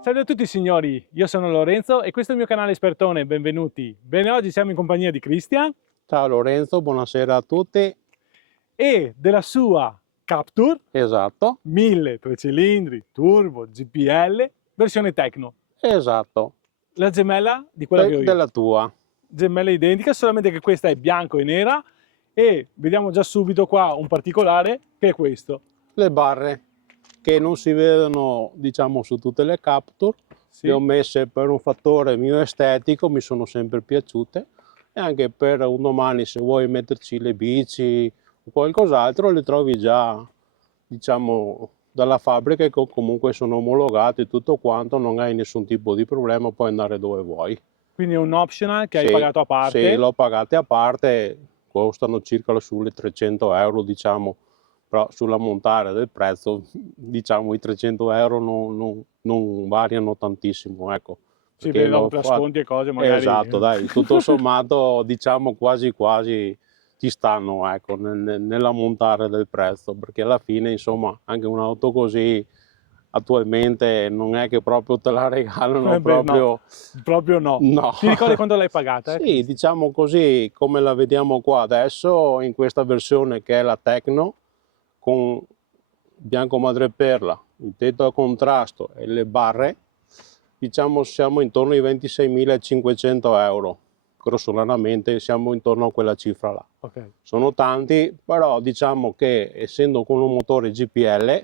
Salve a tutti signori, io sono Lorenzo e questo è il mio canale Espertone, benvenuti. Bene, oggi siamo in compagnia di Christian Ciao Lorenzo, buonasera a tutti. e della sua Captur Esatto, 1003 cilindri, turbo, GPL, versione Tecno. esatto, La gemella di quella che ho io. della tua. Gemella identica, solamente che questa è bianco e nera e vediamo già subito qua un particolare che è questo. Le barre che non si vedono, diciamo, su tutte le Capture, Sì? le ho messe per un fattore mio estetico, mi sono sempre piaciute, e anche per un domani se vuoi metterci le bici o qualcos'altro le trovi già, diciamo, dalla fabbrica, e comunque sono omologate e tutto quanto, non hai nessun tipo di problema, puoi andare dove vuoi. Quindi è un optional che hai Sì, pagato a sì, parte. l'ho pagate a parte, costano circa sulle 300 euro, diciamo, però sull'ammontare del prezzo, diciamo, i 300 euro non variano tantissimo, ecco, Sì, perché perché dopo l'ho per fatto. sconti e cose magari... Esatto, dai, tutto sommato, diciamo, quasi quasi ci stanno, ecco, nell'ammontare del prezzo, perché alla fine, insomma, anche un'auto così attualmente non è che proprio te la regalano Beh, no, proprio. proprio no. No. Ti ricordi quando l'hai pagata, Sì, Cristian? diciamo così, come la vediamo qua adesso, in questa versione che è la Tecno, con bianco madreperla, il tetto a contrasto e le barre, diciamo siamo intorno ai 26.500 euro. Grossolanamente siamo intorno a quella cifra là. Ok. Sono tanti, però diciamo che essendo con un motore GPL,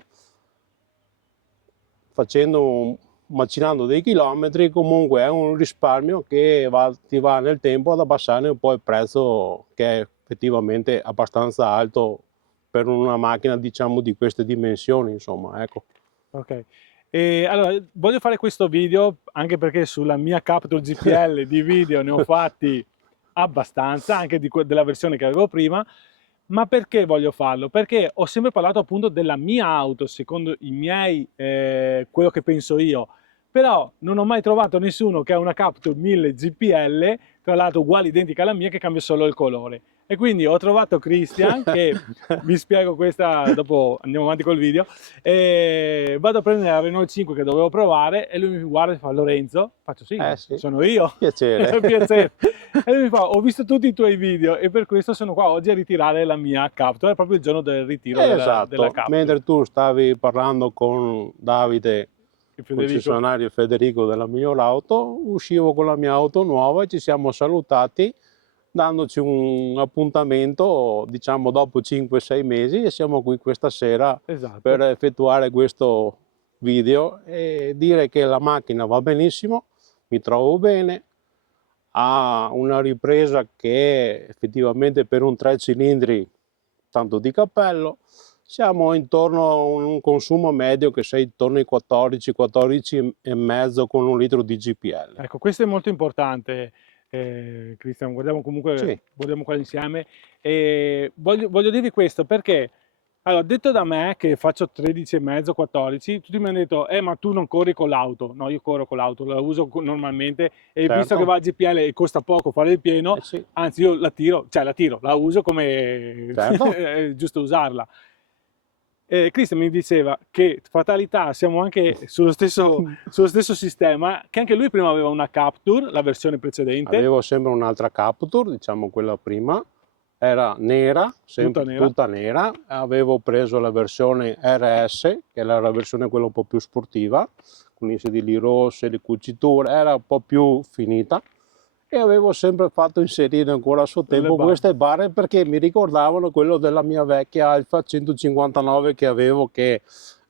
macinando dei chilometri, comunque è un risparmio che ti va nel tempo ad abbassare un po' il prezzo, che è effettivamente abbastanza alto per una macchina, diciamo, di queste dimensioni, insomma, ecco. Ok. E allora, voglio fare questo video anche perché sulla mia Capture GPL di video ne ho fatti abbastanza, anche della versione che avevo prima, ma perché voglio farlo? Perché ho sempre parlato appunto della mia auto, secondo i miei, quello che penso io, però non ho mai trovato nessuno che ha una Capture 1000 GPL, tra l'altro uguale, identica alla mia, che cambia solo il colore. E quindi ho trovato Christian, che vi spiego questa, dopo andiamo avanti col video, e vado a prendere la Renault 5 che dovevo provare e lui mi guarda e fa: Lorenzo? Faccio sì, Sì, sono io. piacere. Piacere. E lui mi fa: ho visto tutti i tuoi video e per questo sono qua oggi a ritirare la mia Capture. È proprio il giorno del ritiro della Esatto, Capture. mentre tu stavi parlando con Davide, E Federico, concessionario Federico della miglior auto, uscivo con la mia auto nuova e ci siamo salutati dandoci un appuntamento, diciamo, dopo 5-6 mesi, e siamo qui questa sera per esatto. effettuare questo video e dire che la macchina va benissimo, mi trovo bene, ha una ripresa che effettivamente per un 3 cilindri tanto di cappello. Siamo intorno a un consumo medio che sei intorno ai 14 e mezzo con un litro di GPL. Ecco, questo è molto importante, Cristian, Sì, guardiamo qua insieme. E voglio dirvi questo perché, allora, detto da me che faccio 13 e mezzo, 14, tutti mi hanno detto, ma tu non corri con l'auto. No, io corro con l'auto, la uso normalmente e visto che certo. va a GPL e costa poco fare il pieno, Eh sì, anzi io la tiro, la uso come certo. è giusto usarla. Cristian mi diceva che fatalità siamo anche sullo stesso sistema, che anche lui prima aveva una Capture, la versione precedente, Avevo sempre un'altra Captur, diciamo quella prima, era nera, tutta sempre nera. tutta nera. Avevo preso la versione RS, che era la versione quella un po' più sportiva, con i sedili rossi, le cuciture, era un po' più finita, e avevo sempre fatto inserire ancora a suo Le tempo barre. queste barre perché mi ricordavano quello della mia vecchia Alfa 159 che avevo, che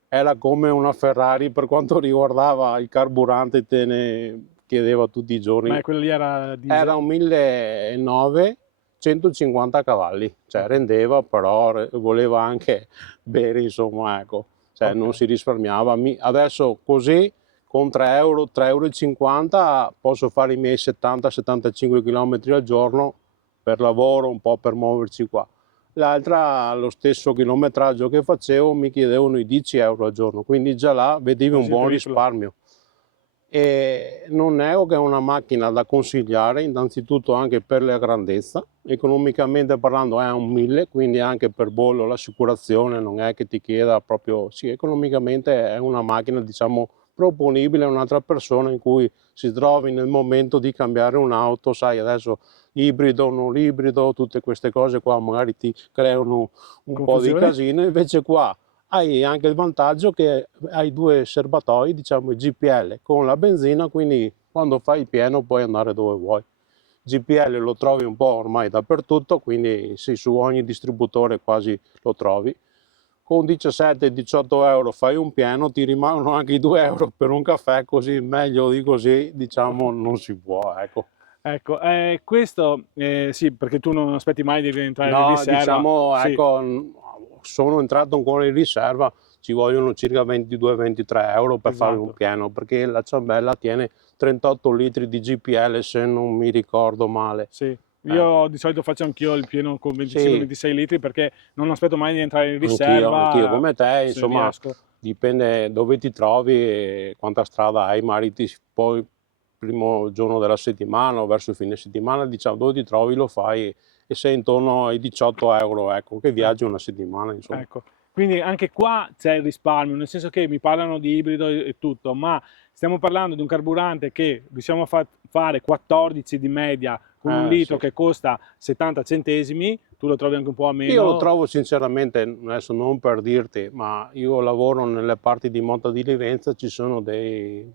era come una Ferrari per quanto riguardava il carburante, te ne chiedeva tutti i Ma giorni. quello lì era Era diesel? un 1.900, 150 cavalli, cioè Ok, rendeva, però voleva anche bere, insomma, ecco, cioè ok. non si risparmiava. Adesso così con 3 euro, 3,50 euro posso fare i miei 70-75 km al giorno per lavoro, un po' per muoverci qua. L'altra, lo stesso chilometraggio che facevo, mi chiedevano i 10 euro al giorno, quindi già là vedevi un Quasi il buon triplo. risparmio. e non nego che è una macchina da consigliare, innanzitutto anche per la grandezza, economicamente parlando è un 1000, quindi anche per bollo l'assicurazione non è che ti chieda proprio, sì, economicamente è una macchina diciamo proponibile a un'altra persona in cui si trovi nel momento di cambiare un'auto, sai adesso ibrido, non ibrido, tutte queste cose qua magari ti creano un po' di Confusione? casino, invece qua hai anche il vantaggio che hai due serbatoi, diciamo GPL con la benzina, quindi quando fai il pieno puoi andare dove vuoi. GPL lo trovi un po' ormai dappertutto, quindi sì, su ogni distributore quasi lo trovi. Con 17-18 euro fai un pieno, ti rimangono anche i 2 euro per un caffè, così meglio di così diciamo non si può, ecco. Ecco, questo sì, perché tu non aspetti mai di rientrare in No, riserva. diciamo, Sì, ecco, sono entrato ancora in riserva, ci vogliono circa 22-23 euro per fare un esatto. pieno, perché la ciambella tiene 38 litri di GPL se non mi ricordo male. Sì, Ecco. io di solito faccio anch'io il pieno con Sì, 25-26 litri perché non aspetto mai di entrare in anch'io riserva come te, se insomma, riesco. dipende dove ti trovi e quanta strada hai, magari poi primo giorno della settimana o verso il fine settimana, diciamo, dove ti trovi lo fai e sei intorno ai 18 euro, ecco, che viaggi Ecco, una settimana, insomma. ecco. Quindi anche qua c'è il risparmio, nel senso che mi parlano di ibrido e tutto, ma stiamo parlando di un carburante che riusciamo a fare 14 di media con un litro Sì. che costa 70 centesimi, tu lo trovi anche un po' a Io lo meno. trovo sinceramente, adesso non per dirti, ma io lavoro nelle parti di Motta di Livenza, ci sono dei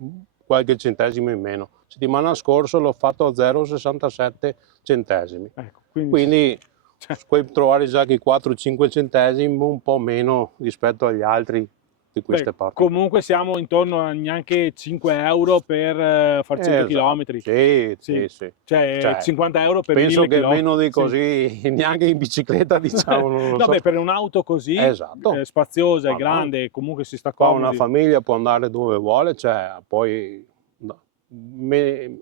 qualche centesimo in meno. Settimana scorsa l'ho fatto a 0,67 centesimi. Ecco, quindi Quindi cioè, puoi trovare già che 4-5 centesimi un po' meno rispetto agli altri di beh, queste parti qua. comunque siamo intorno a neanche 5 euro per far 100 Esatto, km. sì, Sì, sì, sì. cioè Cioè, 50 euro per penso 1000 che km. meno di Sì. così neanche in bicicletta, diciamo, non lo No, so. beh, per un'auto così Esatto, spaziosa e Madonna. grande, comunque si sta Qua una comodi. famiglia può andare dove vuole, cioè poi no,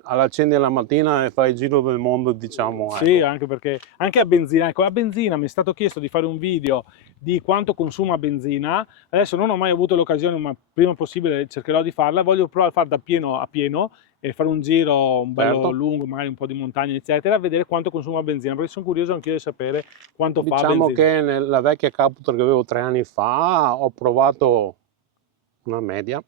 accendi la mattina e fai il giro del mondo, diciamo, Sì, ecco. anche perché anche a benzina, ecco, a benzina mi è stato chiesto di fare un video di quanto consuma benzina. Adesso non ho mai avuto l'occasione, ma prima possibile cercherò di farla. Voglio provare a fare da pieno a pieno e fare un giro un bello Certo, lungo, magari un po' di montagna, eccetera, vedere quanto consuma benzina, perché sono curioso anch'io di sapere quanto fa diciamo benzina. che nella vecchia Captur che avevo 3 anni fa ho provato una media,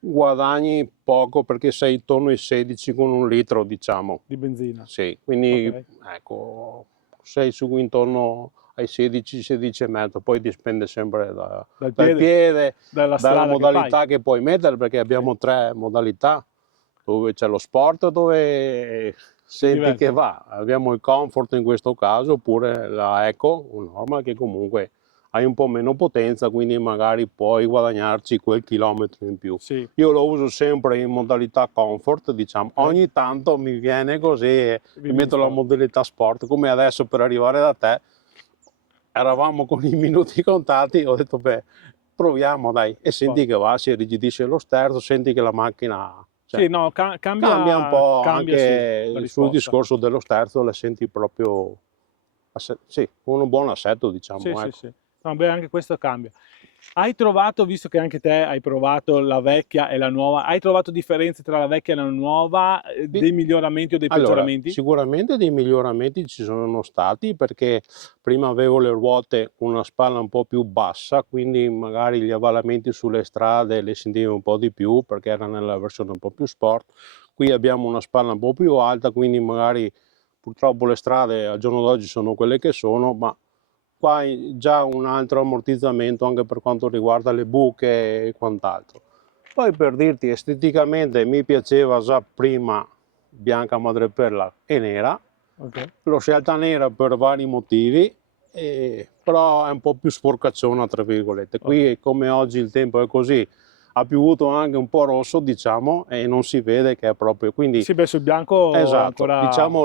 guadagni poco perché sei intorno ai 16 con un litro, diciamo. Di benzina. Sì, quindi Ok. ecco, sei su intorno ai 16, 16 e mezzo, poi dipende sempre Dal dal piede, piede, dalla dalla strada che fai. modalità che puoi mettere, perché Sì, abbiamo 3 modalità, dove c'è lo sport, dove ti senti che diverti. va, abbiamo il comfort in questo caso, oppure la eco, normal, che comunque hai un po' meno potenza, quindi magari puoi guadagnarci quel chilometro in più. Sì, Io lo uso sempre in modalità comfort, diciamo, ok. ogni tanto mi viene così e mi Vieni in metto la sport. modalità sport, come adesso per arrivare da te, eravamo con i minuti contati, ho detto beh, proviamo dai, e Poi. senti che va, si irrigidisce lo sterzo, senti che la macchina, cioè, Sì, no, cambia un po' cambia sì, anche la sul risposta. discorso dello sterzo, la senti proprio, sì, con un buon assetto, Sì, diciamo, sì, ecco. sì. No, beh, anche questo cambia. Hai trovato, visto che anche te hai provato la vecchia e la nuova, hai trovato differenze tra la vecchia e la nuova, Sì. dei miglioramenti o dei Allora, peggioramenti? sicuramente dei miglioramenti ci sono stati perché prima avevo le ruote con una spalla un po' più bassa, quindi magari gli avvallamenti sulle strade le sentivo un po' di più perché era nella versione un po' più sport. Qui abbiamo una spalla un po' più alta, quindi magari purtroppo le strade al giorno d'oggi sono quelle che sono, ma qua hai già un altro ammortizzamento anche per quanto riguarda le buche e quant'altro. Poi per dirti esteticamente mi piaceva già prima bianca madreperla e nera, Ok. l'ho scelta nera per vari motivi, però è un po' più sporcacciona tra virgolette. Ok. Qui come oggi il tempo è così, ha piovuto anche un po' rosso diciamo e non si vede che è proprio, quindi Sì, beh, sul bianco è esatto, ancora... diciamo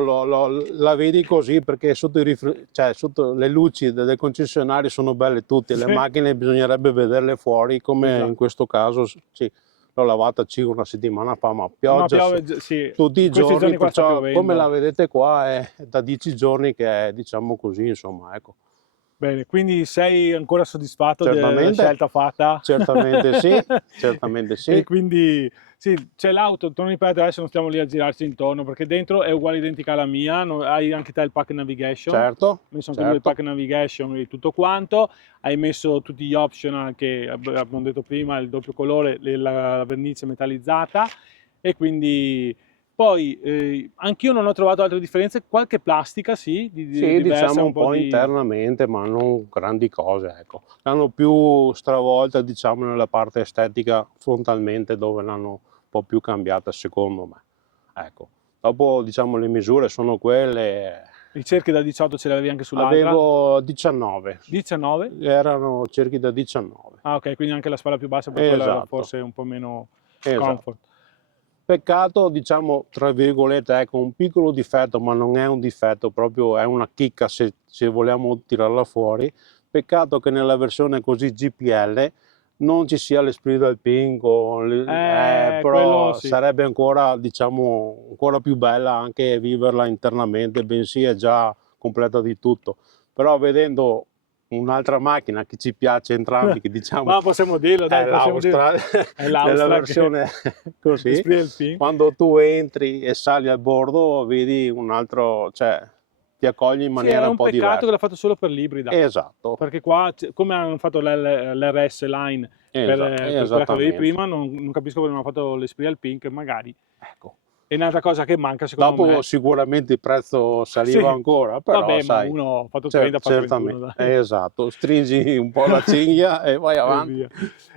la vedi così perché sotto, cioè, sotto le luci del concessionario sono belle tutte, le Sì, macchine bisognerebbe vederle fuori come in esatto. questo caso, sì, l'ho lavata circa una settimana fa, ma No, pioggia piove, sì, tutti i in questi giorni, giorni qua sta perciò come la piovendo. vedete qua è da 10 giorni che è diciamo così, insomma, ecco. Bene, quindi sei ancora soddisfatto della Certamente, scelta fatta? certamente sì, certamente E sì, quindi sì, c'è l'auto, torno a ripetere, adesso non stiamo lì a girarci intorno perché dentro è uguale identica alla mia, hai anche te il pack navigation, ho certo, messo anche lui il certo. pack navigation e tutto quanto, hai messo tutti gli optional che abbiamo detto prima, il doppio colore, la vernice metallizzata e quindi poi anch'io non ho trovato altre differenze, qualche plastica sì, Sì, diversa, diciamo un un po' po' di... internamente, ma non grandi cose, ecco. L'hanno più stravolta, diciamo, nella parte estetica frontalmente, dove l'hanno un po' più cambiata, secondo me. Ecco. Dopo, diciamo, le misure sono quelle. I cerchi da 18 ce l'avevi anche sull'altra? Avevo 19, 19? erano cerchi da 19. Ah, ok, quindi anche la spalla più bassa per quella era Esatto, forse un po' meno esatto. comfort. Peccato, diciamo, tra virgolette, ecco, un piccolo difetto, ma non è un difetto, proprio è una chicca se vogliamo tirarla fuori. Peccato che nella versione così GPL non ci sia l'Esprit Alpin, Quello però sì. sarebbe ancora, diciamo, ancora più bella anche viverla internamente, bensì è già completa di tutto. Però vedendo un'altra macchina che ci piace entrambi, che diciamo Ma possiamo dirlo, è dai, possiamo dire. l'Austra, È nella l'Austra che versione così, esprime il PIN. quando tu entri e sali a bordo vedi un altro, cioè ti accoglie in Sì, è maniera un un po' peccato che diversa. l'ha fatto solo per l'ibrida, Esatto, perché qua, come hanno fatto l'RS Line per quella che avevi esattamente. prima, non capisco come non hanno fatto l'Esprit Alpine, che magari Ecco. è un'altra cosa che manca secondo Dopo me. sicuramente il prezzo saliva Sì, ancora, però vabbè, ma sai, uno ha fatto 30, fa 31, certamente, dai. esatto, stringi un po' la cinghia e vai E avanti. via.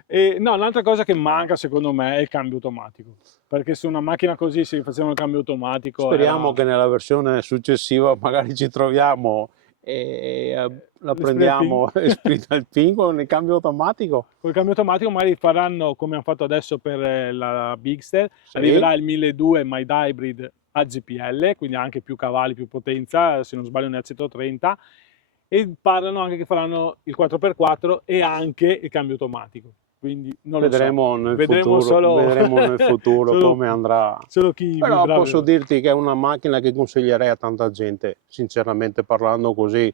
E, no, l'altra cosa che manca secondo me è il cambio automatico, perché su una macchina così se facevano il cambio automatico Speriamo era che nella versione successiva magari ci troviamo e la l'Esprit Alpine. prendiamo Esprit Alpine con il cambio automatico. Col cambio automatico magari faranno come hanno fatto adesso per la Bigster, Sì, arriverà il 1200 Mild Hybrid a GPL, quindi anche più cavalli, più potenza, se non sbaglio ne ha 130, e parlano anche che faranno il 4x4 e anche il cambio automatico. Quindi non lo so, vedremo vedremo nel futuro solo, come andrà. solo chi Però vivrà posso vedrà. dirti che è una macchina che consiglierei a tanta gente, sinceramente parlando così.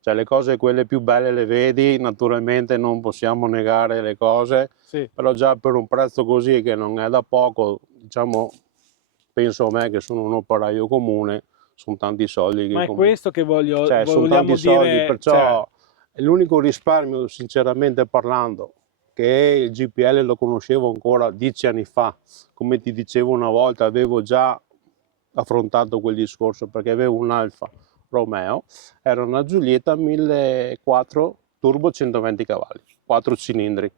Cioè le cose quelle più belle le vedi, naturalmente non possiamo negare le cose, Sì. però già per un prezzo così che non è da poco, diciamo, penso a me che sono un operaio comune, sono tanti soldi che Ma è comunque, questo che cioè sono vogliamo tanti soldi, dire, cioè, perciò è l'unico risparmio, sinceramente parlando, che il GPL lo conoscevo ancora 10 anni fa, come ti dicevo una volta, avevo già affrontato quel discorso perché avevo un Alfa Romeo, era una Giulietta 1400 turbo 120 cavalli, 4 cilindri.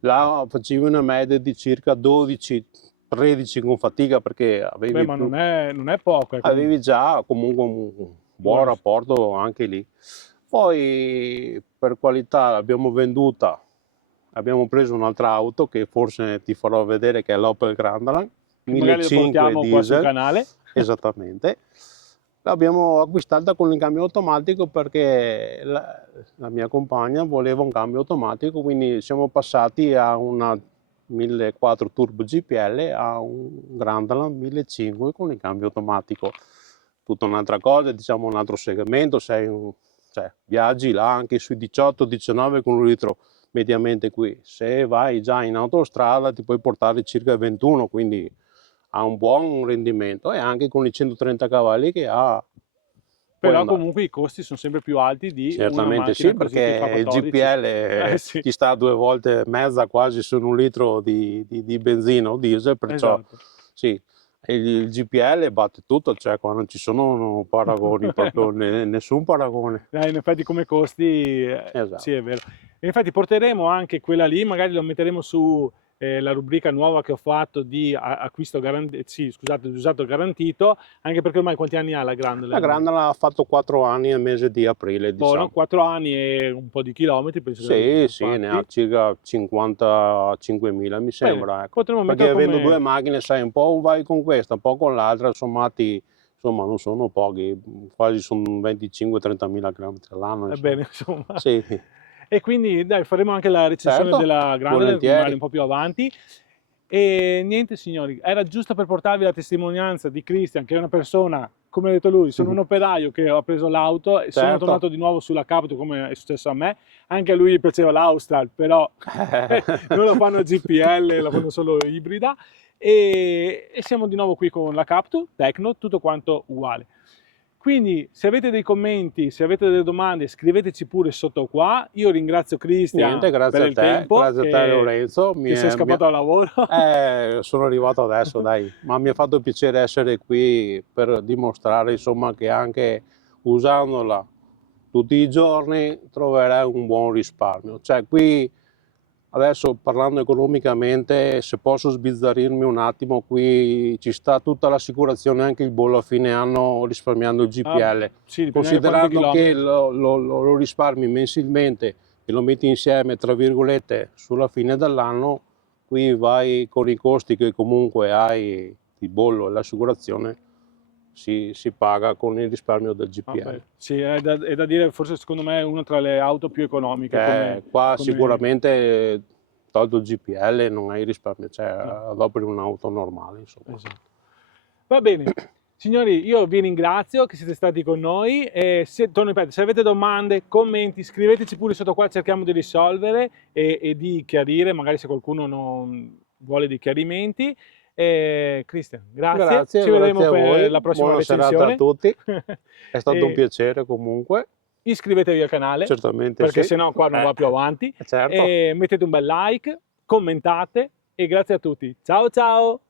Là facevi una media di circa 12-13 con fatica perché beh, ma non è poco, comunque. avevi già comunque un buon Buono. rapporto anche lì. Poi per qualità l'abbiamo venduta, abbiamo preso un'altra auto che forse ti farò vedere, che è l'Opel Grandland Che magari lo 1500 portiamo qua sul diesel, canale. esattamente. L'abbiamo acquistata con il cambio automatico perché la mia compagna voleva un cambio automatico, quindi siamo passati a una 1400 Turbo GPL a un Grandland 1500 con il cambio automatico. Tutta un'altra cosa, diciamo un altro segmento, cioè, viaggi là anche sui 18-19 con un litro mediamente qui. Se vai già in autostrada ti puoi portare circa 21, quindi ha un buon rendimento e anche con i 130 cavalli che ha puoi Però andare. comunque i costi sono sempre più alti di una Certamente macchina sì, così che fa perché il 14. GPL Sì, ti sta 2 volte e mezza quasi su un litro di benzina o diesel, perciò esatto. sì, il GPL batte tutto, cioè qua non ci sono paragoni, proprio nessun paragone. In effetti come costi, sì è Esatto. vero. E infatti porteremo anche quella lì, magari lo metteremo su la rubrica nuova che ho fatto di acquisto garantito, sì, scusate, di usato garantito, anche perché ormai quanti anni ha la La Grandland? Grande l'ha fatto 4 anni al mese di aprile, Buono, diciamo. 4 anni e un po' di chilometri, penso che Sì, l'abbia sì, ne ha fatti. circa 55.000 mi Bene, sembra, ecco. potremmo Perché metterla avendo due come... macchine, sai, un po' vai con questa, un po' con l'altra, sommati, insomma, non sono pochi, quasi sono 25-30.000 km all'anno, insomma. Bene, insomma. Sì, E quindi dai, faremo anche la recensione certo, della Grande, magari volentieri. un po' più avanti. E niente signori, era giusto per portarvi la testimonianza di Christian, che è una persona, come ha detto lui, sono un operaio che ho preso l'auto e sono Certo. tornato di nuovo sulla Captur come è successo a me. Anche a lui gli piaceva l'Austral, però non lo fanno GPL, lo fanno solo ibrida. E siamo di nuovo qui con la Captur, Tecno, tutto quanto uguale. Quindi se avete dei commenti, se avete delle domande, scriveteci pure sotto qua. Io ringrazio Christian Niente, grazie per a il te, tempo grazie a te Lorenzo. che sei scappato al lavoro. Sono arrivato adesso, dai, ma mi ha fatto piacere essere qui per dimostrare, insomma, che anche usandola tutti i giorni troverai un buon risparmio. Cioè, qui adesso parlando economicamente, se posso sbizzarrirmi un attimo, qui ci sta tutta l'assicurazione, anche il bollo a fine anno risparmiando il GPL. Sì, dipende da quanti Considerando che chilometri. lo risparmi mensilmente e lo metti insieme, tra virgolette, sulla fine dell'anno, qui vai con i costi che comunque hai, il bollo e l'assicurazione, si paga con il risparmio del GPL. Sì, è da dire, forse secondo me è una tra le auto più economiche. Qua sicuramente, tolto il GPL, non hai risparmio, cioè No. adoperi un'auto normale, insomma. Esatto. Va bene. Signori, io vi ringrazio che siete stati con noi e torno a ripetere, se avete domande, commenti, scriveteci pure sotto qua, cerchiamo di risolvere e di chiarire, magari se qualcuno non vuole dei chiarimenti. Christian, grazie. Ci vedremo Grazie a voi. per la prossima Buona serata recensione. a tutti. È stato un piacere comunque. Iscrivetevi al canale, Certamente perché sì. sennò qua non va più avanti. Certo. E mettete un bel like, commentate e grazie a tutti. Ciao ciao!